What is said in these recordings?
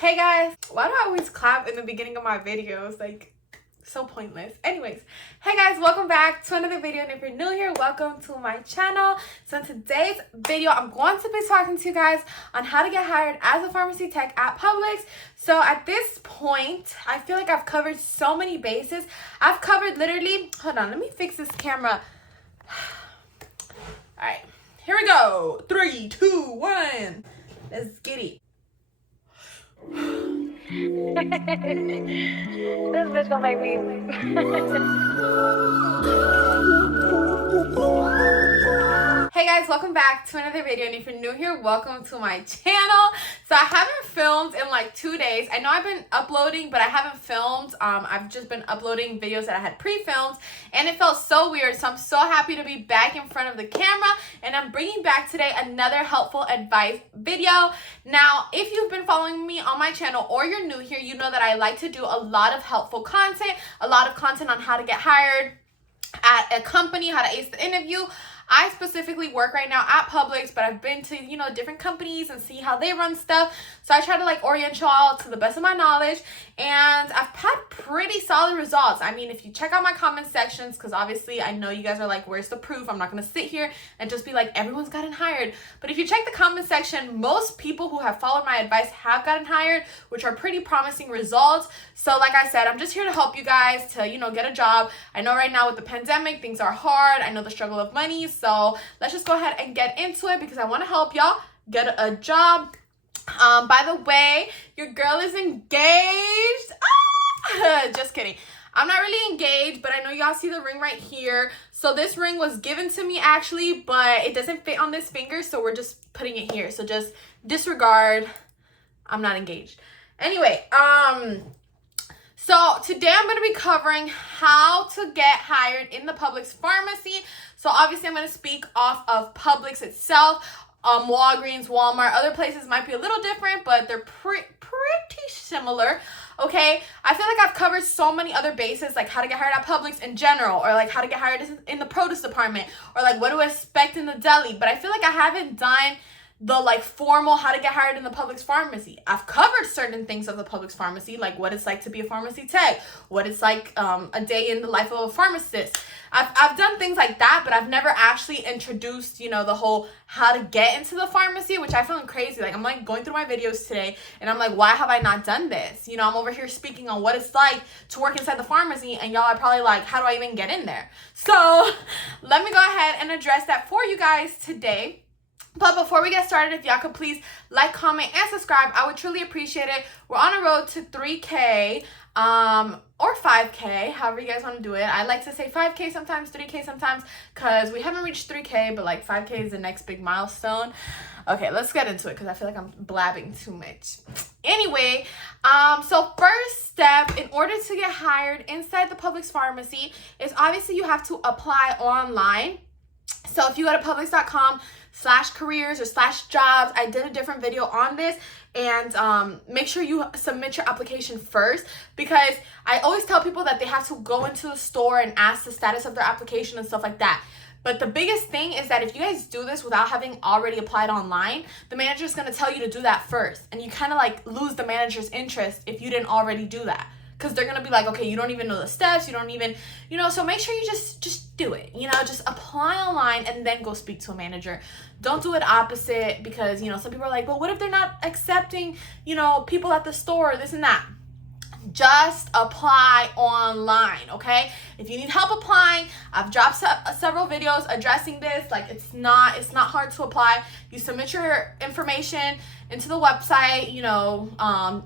Hey guys, why do I always clap in the beginning of my videos? Like, so pointless. Anyways, hey guys, welcome back to another video, and if you're new here, welcome to my channel. So in today's video, I'm going to be talking to you guys on how to get hired as a pharmacy tech at Publix. So at this point, I feel like I've covered so many bases. I've covered literally, hold on, let me fix this camera. All right, here we go. 3, 2, 1. Let's get it. This bitch gonna make me. Hey guys, welcome back to another video, and if you're new here, welcome to my channel. So I haven't filmed in like 2 days. I know I've been uploading, but I haven't filmed. I've just been uploading videos that I had pre-filmed, and it felt so weird. So I'm so happy to be back in front of the camera, and I'm bringing back today another helpful advice video. Now, if you've been following me on my channel or you're new here, you know that I like to do a lot of helpful content, a lot of content on how to get hired at a company, how to ace the interview. I specifically work right now at Publix, but I've been to, different companies and see how they run stuff. So I try to orient y'all to the best of my knowledge, and I've had pretty solid results. I mean, if you check out my comment sections, because obviously I know you guys are like, where's the proof? I'm not going to sit here and just be like, everyone's gotten hired. But if you check the comment section, most people who have followed my advice have gotten hired, which are pretty promising results. So like I said, I'm just here to help you guys to, get a job. I know right now with the pandemic, things are hard. I know the struggle of money. So let's just go ahead and get into it because I want to help y'all get a job. By the way, your girl is engaged. Just kidding. I'm not really engaged, but I know y'all see the ring right here. So this ring was given to me actually, but it doesn't fit on this finger, so we're just putting it here. So just disregard. I'm not engaged. Anyway, so today I'm going to be covering how to get hired in the Publix pharmacy. So obviously I'm going to speak off of Publix itself. Walgreens, Walmart, other places might be a little different, but they're pretty similar. Okay, I feel like I've covered so many other bases, like how to get hired at Publix in general, or like how to get hired in the produce department, or like what to expect in the deli. But I feel like I haven't done the formal how to get hired in the Publix pharmacy. I've covered certain things of the Publix pharmacy, like what it's like to be a pharmacy tech, what it's like a day in the life of a pharmacist. I've done things like that, but I've never actually introduced, the whole how to get into the pharmacy, which I feel crazy. Like, I'm going through my videos today, and I'm like, why have I not done this? I'm over here speaking on what it's like to work inside the pharmacy, and y'all are probably like, how do I even get in there? So let me go ahead and address that for you guys today. But before we get started, if y'all could please like, comment, and subscribe, I would truly appreciate it. We're on a road to 3K or 5K, however you guys want to do it. I like to say 5K sometimes, 3K sometimes, because we haven't reached 3K, but 5K is the next big milestone. Okay, let's get into it because I feel like I'm blabbing too much. Anyway, so first step in order to get hired inside the Publix pharmacy is obviously you have to apply online. So if you go to publix.com/careers or /jobs, I did a different video on this, and make sure you submit your application first, because I always tell people that they have to go into the store and ask the status of their application and stuff like that. But the biggest thing is that if you guys do this without having already applied online, the manager is going to tell you to do that first, and you kind of lose the manager's interest if you didn't already do that. Because they're going to be like, okay, you don't even know the steps. You don't even, so make sure you just do it. Just apply online and then go speak to a manager. Don't do it opposite, because, some people are like, well, what if they're not accepting, people at the store, this and that. Just apply online, okay? If you need help applying, I've dropped several videos addressing this. It's not hard to apply. You submit your information into the website.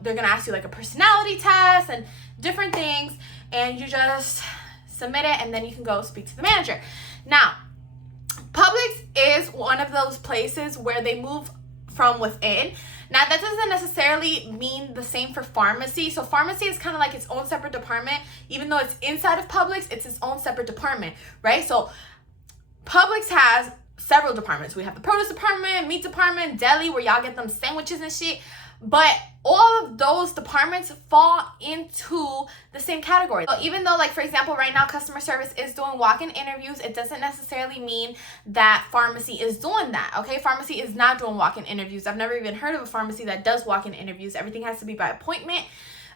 They're gonna ask you a personality test and different things, and you just submit it, and then you can go speak to the manager. Now, Publix is one of those places where they move from within. Now, that doesn't necessarily mean the same for pharmacy. So pharmacy is kind of like its own separate department. Even though it's inside of Publix, it's its own separate department, right? So Publix has several departments. We have the produce department, meat department, deli, where y'all get them sandwiches and shit. But all of those departments fall into the same category. So even though, like, for example, right now customer service is doing walk-in interviews, it doesn't necessarily mean that pharmacy is doing that, okay? Pharmacy is not doing walk-in interviews. I've never even heard of a pharmacy that does walk-in interviews. Everything has to be by appointment.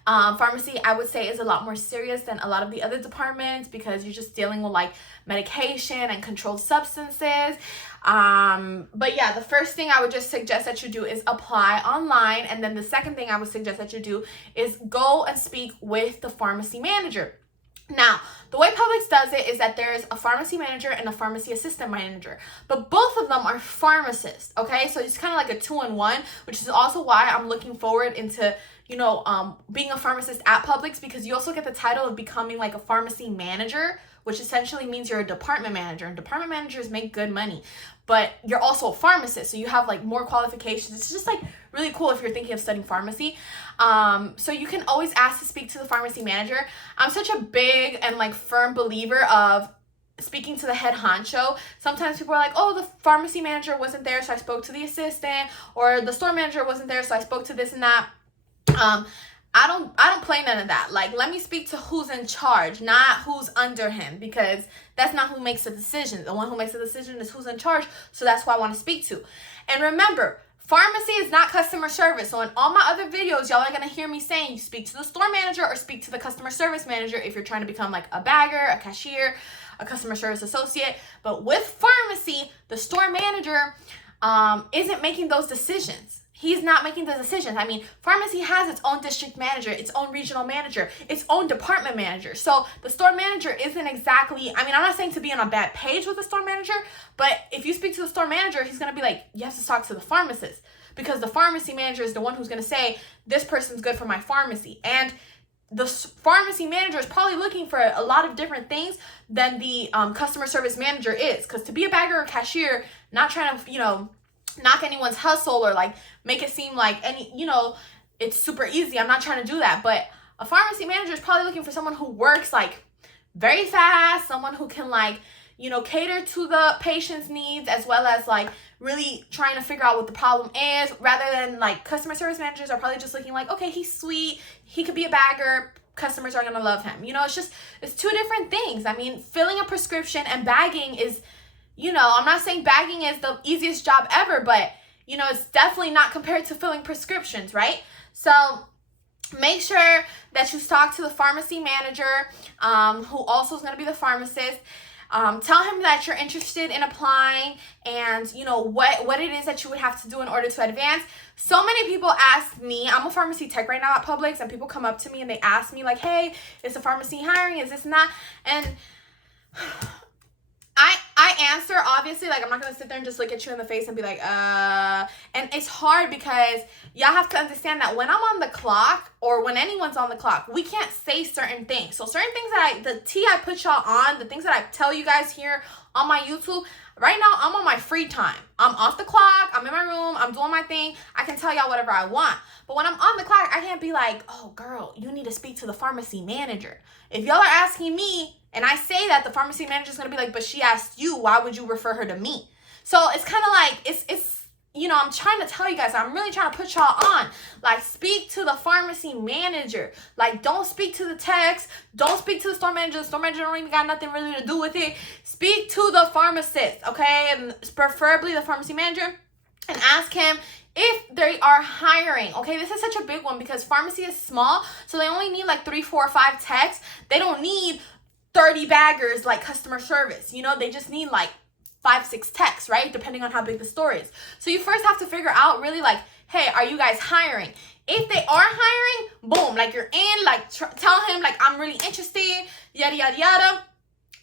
Pharmacy, I would say, is a lot more serious than a lot of the other departments because you're just dealing with like medication and controlled substances. But yeah, the first thing I would just suggest that you do is apply online. And then the second thing I would suggest that you do is go and speak with the pharmacy manager. Now, the way Publix does it is that there's a pharmacy manager and a pharmacy assistant manager, but both of them are pharmacists, okay? So it's kind of like a 2-in-1, which is also why I'm looking forward into, being a pharmacist at Publix, because you also get the title of becoming like a pharmacy manager, which essentially means you're a department manager, and department managers make good money, but you're also a pharmacist, so you have like more qualifications. It's just like really cool if you're thinking of studying pharmacy. So you can always ask to speak to the pharmacy manager. I'm such a big and like firm believer of speaking to the head honcho. Sometimes people are like, oh, the pharmacy manager wasn't there, so I spoke to the assistant, or the store manager wasn't there, so I spoke to this and that. I don't play none of that. Like, let me speak to who's in charge, not who's under him, because that's not who makes the decision. The one who makes the decision is who's in charge, so that's who I want to speak to. And remember, pharmacy is not customer service. So in all my other videos, y'all are going to hear me saying you speak to the store manager or speak to the customer service manager if you're trying to become like a bagger, a cashier, a customer service associate. But with pharmacy, the store manager isn't making those decisions. He's not making the decisions. I mean, pharmacy has its own district manager, its own regional manager, its own department manager. So the store manager isn't exactly, I'm not saying to be on a bad page with the store manager, but if you speak to the store manager, he's going to be like, you have to talk to the pharmacist, because the pharmacy manager is the one who's going to say, this person's good for my pharmacy. And the pharmacy manager is probably looking for a lot of different things than the customer service manager is. Because to be a bagger or cashier, not trying to, knock anyone's hustle or like make it seem like it's super easy. I'm not trying to do that. But a pharmacy manager is probably looking for someone who works like very fast, someone who can like, cater to the patient's needs, as well as like really trying to figure out what the problem is, rather than like customer service managers are probably just looking like, okay, he's sweet, he could be a bagger, customers are going to love him. It's two different things. I mean, filling a prescription and bagging is, I'm not saying bagging is the easiest job ever, but, it's definitely not compared to filling prescriptions, right? So make sure that you talk to the pharmacy manager, who also is going to be the pharmacist. Tell him that you're interested in applying and, what it is that you would have to do in order to advance. So many people ask me, I'm a pharmacy tech right now at Publix, and people come up to me and they ask me like, hey, is the pharmacy hiring? Is this and that? And I answer, obviously, like, I'm not going to sit there and just look at you in the face and be like, and it's hard because y'all have to understand that when I'm on the clock, or when anyone's on the clock, we can't say certain things. So certain things the tea I put y'all on, the things that I tell you guys here on my YouTube, right now, I'm on my free time. I'm off the clock, I'm in my room, I'm doing my thing, I can tell y'all whatever I want. But when I'm on the clock, I can't be like, oh, girl, you need to speak to the pharmacy manager. If y'all are asking me, and I say that, the pharmacy manager is going to be like, but she asked you, why would you refer her to me? So it's kind of like, it's I'm trying to tell you guys, I'm really trying to put y'all on. Like, speak to the pharmacy manager. Like, don't speak to the techs. Don't speak to the store manager. The store manager don't even got nothing really to do with it. Speak to the pharmacist, okay? And preferably the pharmacy manager. And ask him if they are hiring, okay? This is such a big one because pharmacy is small. So they only need like 3, 4, or 5 techs. They don't need 30 baggers like customer service. They just need like 5, 6 techs, right? Depending on how big the store is. So you first have to figure out really like, hey, are you guys hiring? If they are hiring, boom, like you're in, like tell him like, I'm really interested, yada, yada, yada.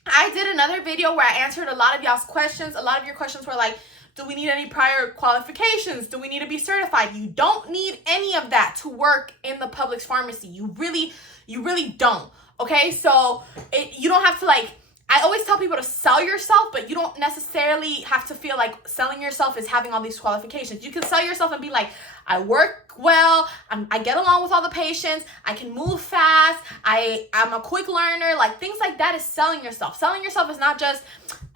I did another video where I answered a lot of y'all's questions. A lot of your questions were like, do we need any prior qualifications? Do we need to be certified? You don't need any of that to work in the Publix pharmacy. You really don't. Okay, so you don't have to like, I always tell people to sell yourself, but you don't necessarily have to feel like selling yourself is having all these qualifications. You can sell yourself and be like, I work well, I get along with all the patients, I can move fast, I'm a quick learner. Like, things like that is selling yourself. Selling yourself is not just,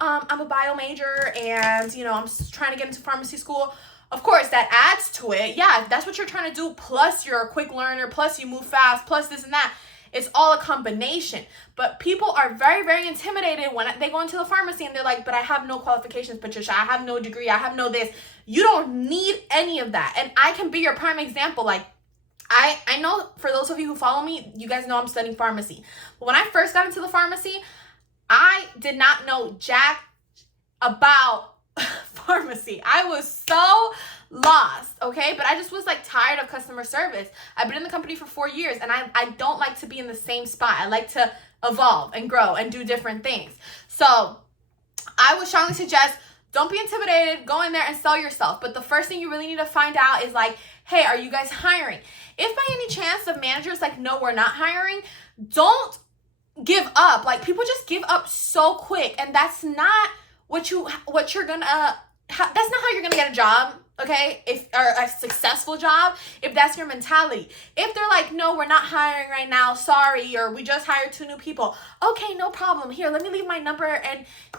I'm a bio major and, I'm trying to get into pharmacy school. of course, that adds to it. Yeah, if that's what you're trying to do, plus you're a quick learner, plus you move fast, plus this and that. It's all a combination. But people are very, very intimidated when they go into the pharmacy and they're like, but I have no qualifications, Patricia. I have no degree. I have no this. You don't need any of that. And I can be your prime example. Like, I know for those of you who follow me, you guys know I'm studying pharmacy. But when I first got into the pharmacy, I did not know jack about pharmacy. I was so lost, okay? But I just was like tired of customer service. I've been in the company for 4 years and I don't like to be in the same spot. I like to evolve and grow and do different things. So I would strongly suggest, don't be intimidated, go in there and sell yourself. But the first thing you really need to find out is like, hey, are you guys hiring? If by any chance the manager's like, no, we're not hiring, don't give up. Like, people just give up so quick, and that's not what you're gonna that's not how you're gonna get a job, okay? Or a successful job, if that's your mentality. If they're like, no, we're not hiring right now, sorry, or we just hired 2 new people, okay, no problem, here, let me leave my number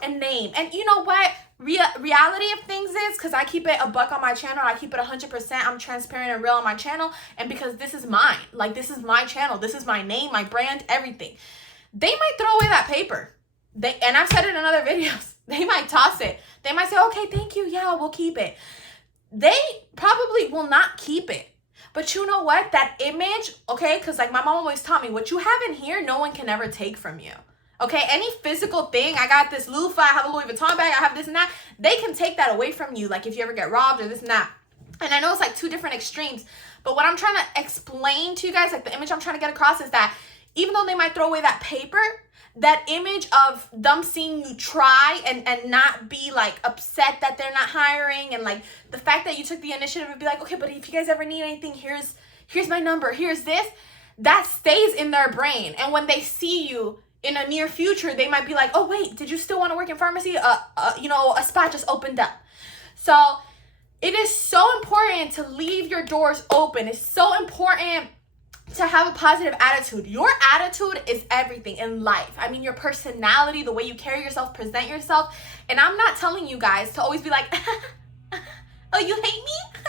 and name. And you know what, reality of things is, because I keep it a buck on my channel, I keep it 100%, I'm transparent and real on my channel, and because this is mine, like, this is my channel, this is my name, my brand, everything. They might throw away that paper. And I've said it in other videos, they might toss it. They might say, okay, thank you, yeah, we'll keep it. They probably will not keep it. But you know what? That image, okay, because like my mom always taught me, what you have in here, no one can ever take from you. Okay, any physical thing, I got this loofah, I have a Louis Vuitton bag, I have this and that, they can take that away from you, like if you ever get robbed or this and that. And I know it's like 2 different extremes, but what I'm trying to explain to you guys, like the image I'm trying to get across is that even though they might throw away that paper, that image of them seeing you try and not be like upset that they're not hiring, and like the fact that you took the initiative and be like, okay, but if you guys ever need anything, here's my number, here's this, that stays in their brain. And when they see you in a near future, they might be like, oh wait, did you still want to work in pharmacy? You know, a spot just opened up. So it is so important to leave your doors open. It's so important to have a positive attitude. Your attitude is everything in life. I mean, your personality, the way you carry yourself, present yourself. And I'm not telling you guys to always be like, oh, you hate me?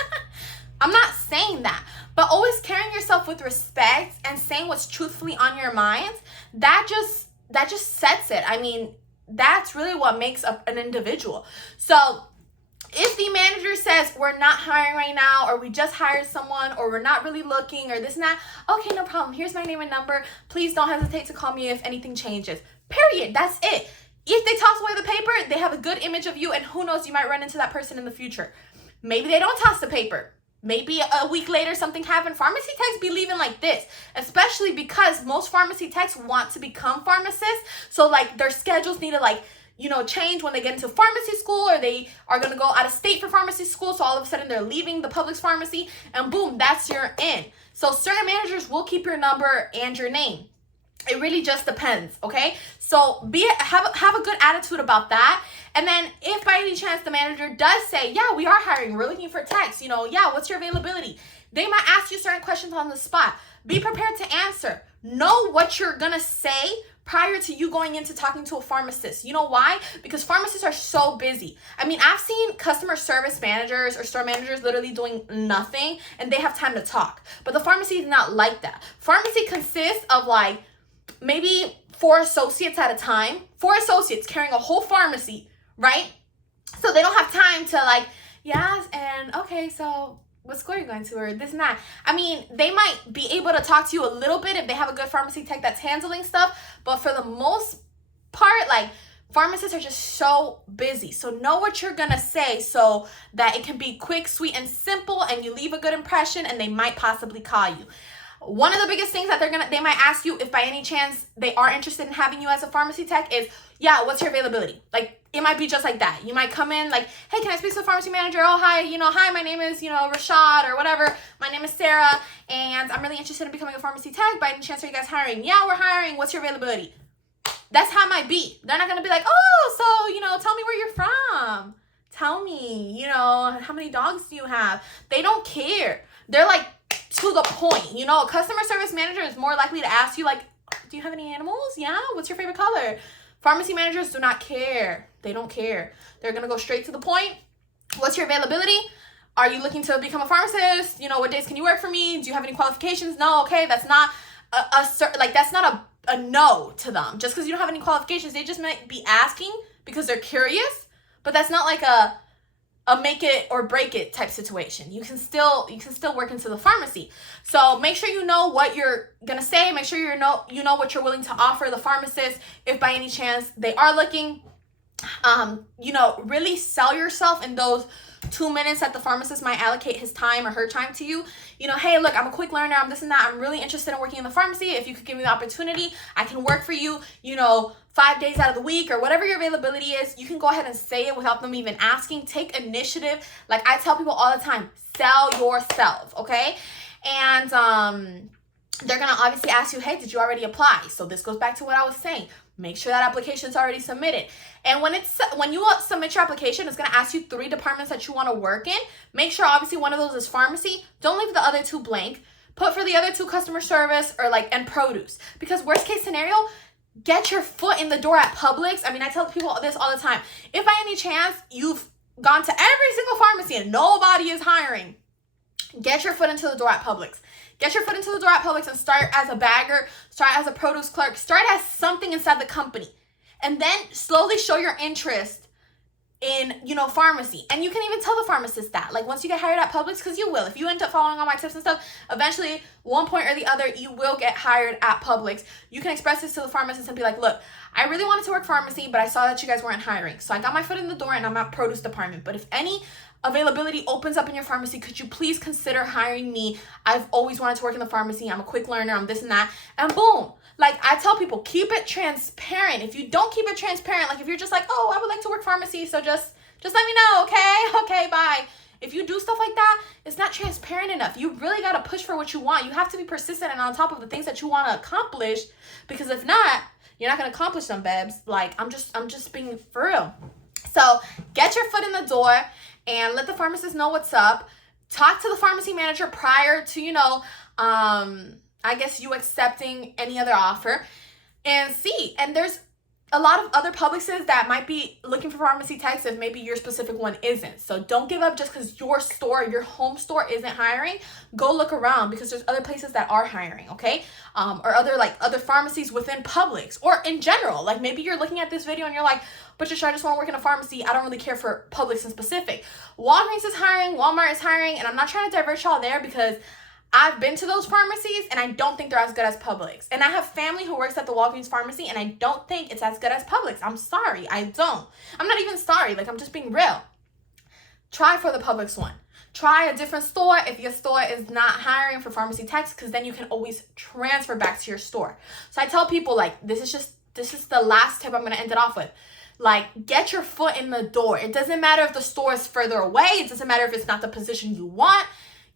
I'm not saying that. But always carrying yourself with respect and saying what's truthfully on your mind, that just sets it. I mean, that's really what makes an individual. So if the manager says we're not hiring right now, or we just hired someone, or we're not really looking, or this and that, okay, no problem. Here's my name and number. Please don't hesitate to call me if anything changes. Period. That's it. If they toss away the paper, they have a good image of you, and who knows, you might run into that person in the future. Maybe they don't toss the paper. Maybe a week later something happened. Pharmacy techs be leaving like this, especially because most pharmacy techs want to become pharmacists. So like their schedules need to like, you know, change when they get into pharmacy school, or they are going to go out of state for pharmacy school. So all of a sudden they're leaving the Publix pharmacy, and boom, that's your in. So certain managers will keep your number and your name. It really just depends, okay? So have a good attitude about that. And then if by any chance the manager does say, yeah, we are hiring, we're looking for techs, you know, yeah, what's your availability? They might ask you certain questions on the spot. Be prepared to answer. Know what you're gonna say prior to you going into talking to a pharmacist. You know why? Because pharmacists are so busy. I mean, I've seen customer service managers or store managers literally doing nothing, and they have time to talk. But the pharmacy is not like that. Pharmacy consists of like maybe 4 associates at a time, 4 associates carrying a whole pharmacy, right? So they don't have time to like, yes, and okay, so what school are you going to, or this and that. I mean, they might be able to talk to you a little bit if they have a good pharmacy tech that's handling stuff, but for the most part, like, pharmacists are just so busy. So know what you're gonna say so that it can be quick, sweet, and simple, and you leave a good impression, and they might possibly call you. One of the biggest things that they might ask you if by any chance they are interested in having you as a pharmacy tech is, yeah, what's your availability? Like, it might be just like that. You might come in like, hey, can I speak to the pharmacy manager? Oh, hi, hi, my name is, Rashad or whatever. My name is Sarah, and I'm really interested in becoming a pharmacy tech. By any chance, are you guys hiring? Yeah, we're hiring. What's your availability? That's how it might be. They're not going to be like, oh, so, tell me where you're from. Tell me, how many dogs do you have? They don't care. They're like, to the point. A customer service manager is more likely to ask you like, do you have any animals? Yeah. What's your favorite color? Pharmacy managers do not care. They don't care. They're going to go straight to the point. What's your availability? Are you looking to become a pharmacist? You know, what days can you work for me? Do you have any qualifications? No, okay, that's not that's not a no to them. Just because you don't have any qualifications, they just might be asking because they're curious, but that's not like a make it or break it type situation. You can still work into the pharmacy. So make sure you know what you're gonna say. Make sure you know what you're willing to offer the pharmacist if by any chance they are looking. You know, really sell yourself in those 2 minutes that the pharmacist might allocate his time or her time to you. You know, hey, look, I'm a quick learner, I'm this and that, I'm really interested in working in the pharmacy. If you could give me the opportunity, I can work for you, you know, 5 days out of the week or whatever your availability is. You can go ahead and say it without them even asking. Take initiative. Like I tell people all the time, sell yourself, okay? And they're gonna obviously ask you, hey, did you already apply? So this goes back to what I was saying. Make sure that application is already submitted. And when you submit your application, it's going to ask you 3 departments that you want to work in. Make sure obviously one of those is pharmacy. Don't leave the other 2 blank. Put for the other 2 customer service or and produce. Because worst case scenario, get your foot in the door at Publix. I mean, I tell people this all the time. If by any chance you've gone to every single pharmacy and nobody is hiring, get your foot into the door at Publix. Get your foot into the door at Publix and start as a bagger, start as a produce clerk, start as something inside the company. And then slowly show your interest in, you know, pharmacy. And you can even tell the pharmacist that. Like once you get hired at Publix, because you will. If you end up following all my tips and stuff, eventually one point or the other, you will get hired at Publix. You can express this to the pharmacist and be like, look, I really wanted to work pharmacy, but I saw that you guys weren't hiring. So I got my foot in the door and I'm at produce department. But if any availability opens up in your pharmacy, could you please consider hiring me? I've always wanted to work in the pharmacy. I'm a quick learner. I'm this and that. And boom. Like I tell people, keep it transparent. If you don't keep it transparent, like if you're just like, oh, I would like to work pharmacy, so just let me know, okay? Okay, bye. If you do stuff like that, it's not transparent enough. You really got to push for what you want. You have to be persistent and on top of the things that you want to accomplish, because if not, you're not going to accomplish them, babes. Like I'm just being for real. So get your foot in the door and let the pharmacist know what's up. Talk to the pharmacy manager prior to, you know, I guess you accepting any other offer and see. And there's a lot of other Publixes that might be looking for pharmacy techs if maybe your specific one isn't. So don't give up just because your store, your home store isn't hiring. Go look around because there's other places that are hiring, okay? Or other pharmacies within Publix or in general. Like maybe you're looking at this video and you're like, Patricia, I just want to work in a pharmacy. I don't really care for Publix in specific. Walgreens is hiring, Walmart is hiring, and I'm not trying to divert y'all there because I've been to those pharmacies and I don't think they're as good as Publix. And I have family who works at the Walgreens pharmacy and I don't think it's as good as Publix. I'm sorry, I don't. I'm not even sorry, like I'm just being real. Try for the Publix one. Try a different store if your store is not hiring for pharmacy techs, because then you can always transfer back to your store. So I tell people, like, this is the last tip I'm going to end it off with. Like, get your foot in the door. It doesn't matter if the store is further away. It doesn't matter if it's not the position you want.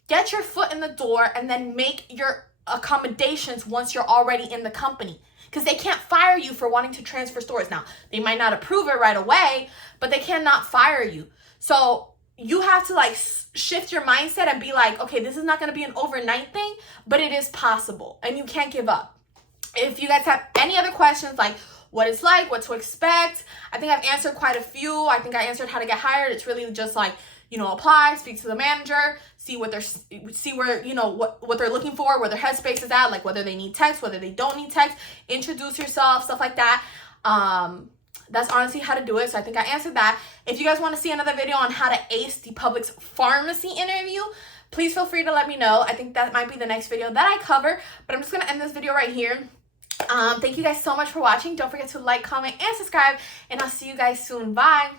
Get your foot in the door and then make your accommodations once you're already in the company. Because they can't fire you for wanting to transfer stores. Now, they might not approve it right away, but they cannot fire you. So you have to like shift your mindset and be like, okay, this is not going to be an overnight thing, but it is possible and you can't give up. If you guys have any other questions, like what it's like, what to expect, I think I've answered quite a few. I think I answered how to get hired. It's really just like, you know, apply, speak to the manager, see where, you know, what they're looking for, where their headspace is at, like whether they need text, whether they don't need text, introduce yourself, stuff like that. That's honestly how to do it. So I think I answered that. If you guys want to see another video on how to ace the Publix pharmacy interview, please feel free to let me know. I think that might be the next video that I cover, but I'm just going to end this video right here. Thank you guys so much for watching. Don't forget to like, comment, and subscribe, and I'll see you guys soon. Bye.